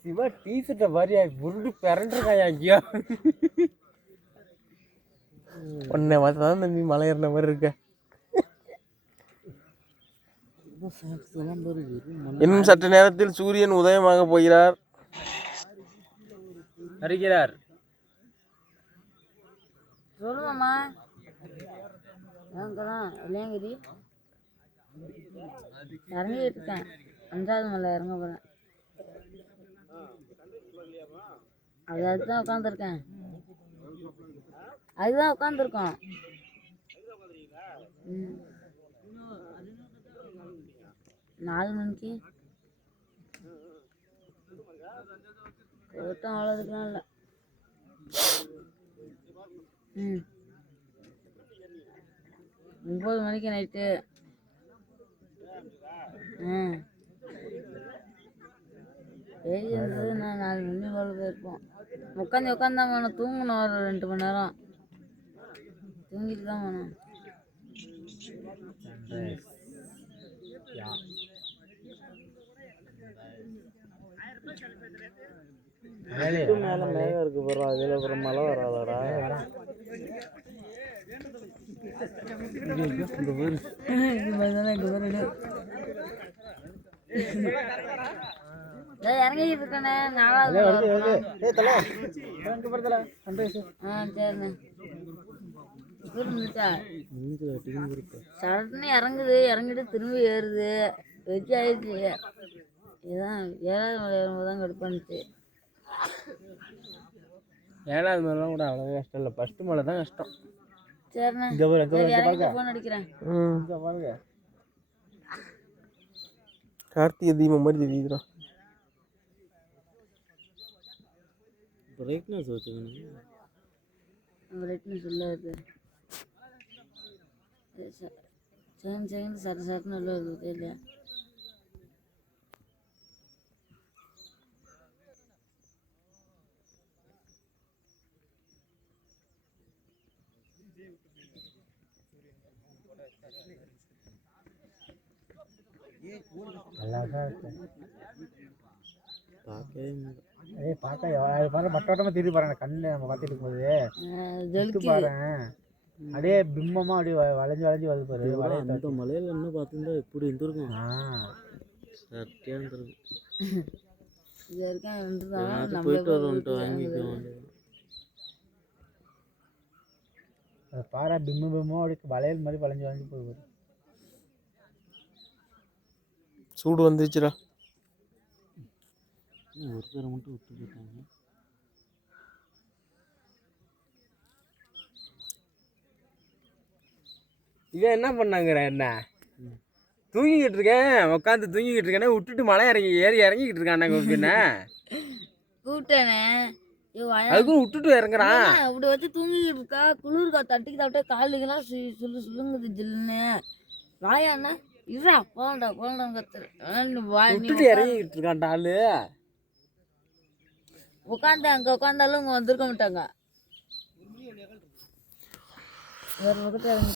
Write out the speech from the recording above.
சிவா டீஷர்ட்டை மாதிரியா உருண்டு பிறண்டுருக்காயா ஐயா உன்னை பார்த்து தான் தம்பி மலை ஏறின மாதிரி இருக்க. இன்னும் சற்று நேரத்தில் சூரியன் உதயமாக போகிறார். வருகிறார். சொல்லுமாம்மா அங்கதான் இல்லையங்கிரி இறங்கிட்டு இருக்கேன். 5வது மலை இறங்க போகிறேன். அதுதான் உட்காந்துருக்கேன். அதுதான் உட்காந்துருக்கோம். 4 மணிக்கு கூட்டம் அவ்வளோதுக்குலாம் இல்லை. 9 மணிக்கு நைட்டு. பேய் இருந்தது. நான் 4 மணி போல போயிருப்போம். உட்காந்தான் வேணும். தூங்கணும் ஒரு 2 மணி நேரம். தூங்கிட்டு தான் வேணும். மேல மேகம் இருக்கு போறோம். அதுல அப்புறம் மழை வராதடா. இறங்கிட்டு இருக்கேண்ணே. 4வது சடன்னு இறங்குது. இறங்கிட்டு திரும்பி ஏறுது. வெஜ் ஆயிடுச்சு. இதுதான் 7வது மலை ஏறும்போது தான் கடுப்பானுச்சு. 7வது மலைலாம் கூட அவ்வளோ கஷ்டம் இல்லை. ஃபர்ஸ்ட் மலை தான் கஷ்டம். சரிண்ணே ஃபோன் அடிக்கிறேன். கார்த்திகை தீபம் மாதிரி தெரியுதுடா. பிரைட்னஸ் வச்சுக்கணும். பிரைட்னஸ் உள்ள வருது. செகண்ட் சட்டுன்னு உள்ள வருது. தெரியல. பட்டோட்டமா திருப்பி பாருங்க. கண்ணில் நம்ம பார்த்துட்டு இருக்கும்போது பாரு அப்படியே பிம்பமா அப்படியே வளைஞ்சு வருது பாரு. அந்த மலையில என்ன பார்த்துருந்தா இப்படி இருந்திருக்கும். சத்தியா இருந்திருக்கும். போயிட்டு வரோன்ட்டு வாங்கிக்குவோம். பாரா பிம்பமோ அப்படியே வளையல் மாதிரி வளைஞ்சு போகுது. சூடு வந்துருச்சுடா. ஒருத்தரை மட்டும் விட்டு போயிட்டாங்க. இவன் என்ன பண்ணாங்கிற என்ன தூங்கிக்கிட்டு இருக்கேன். உட்காந்து தூங்கிக்கிட்டு இருக்கேன். விட்டுட்டு மலை இறங்கிக்கிட்டு இருக்கான். என்ன கூப்பிட்டேனே அதுக்கும் விட்டுட்டு இறங்குறான். அப்படி வச்சு தூங்கிக்கிட்டு இருக்கா. குளிர்கா தட்டிக்கு தவிட்ட காலுக்கெல்லாம் சொல்லுங்குது ஜில்லுன்னு. வாயாண்ணா இருடா போகலாம் விட்டுட்டு இறங்கிக்கிட்டு இருக்கான்டா ஆளு. உட்காந்து அங்கே உட்காந்தாலும் இங்கே வந்திருக்க மாட்டாங்க. வேறு பக்கத்தில் இறங்கி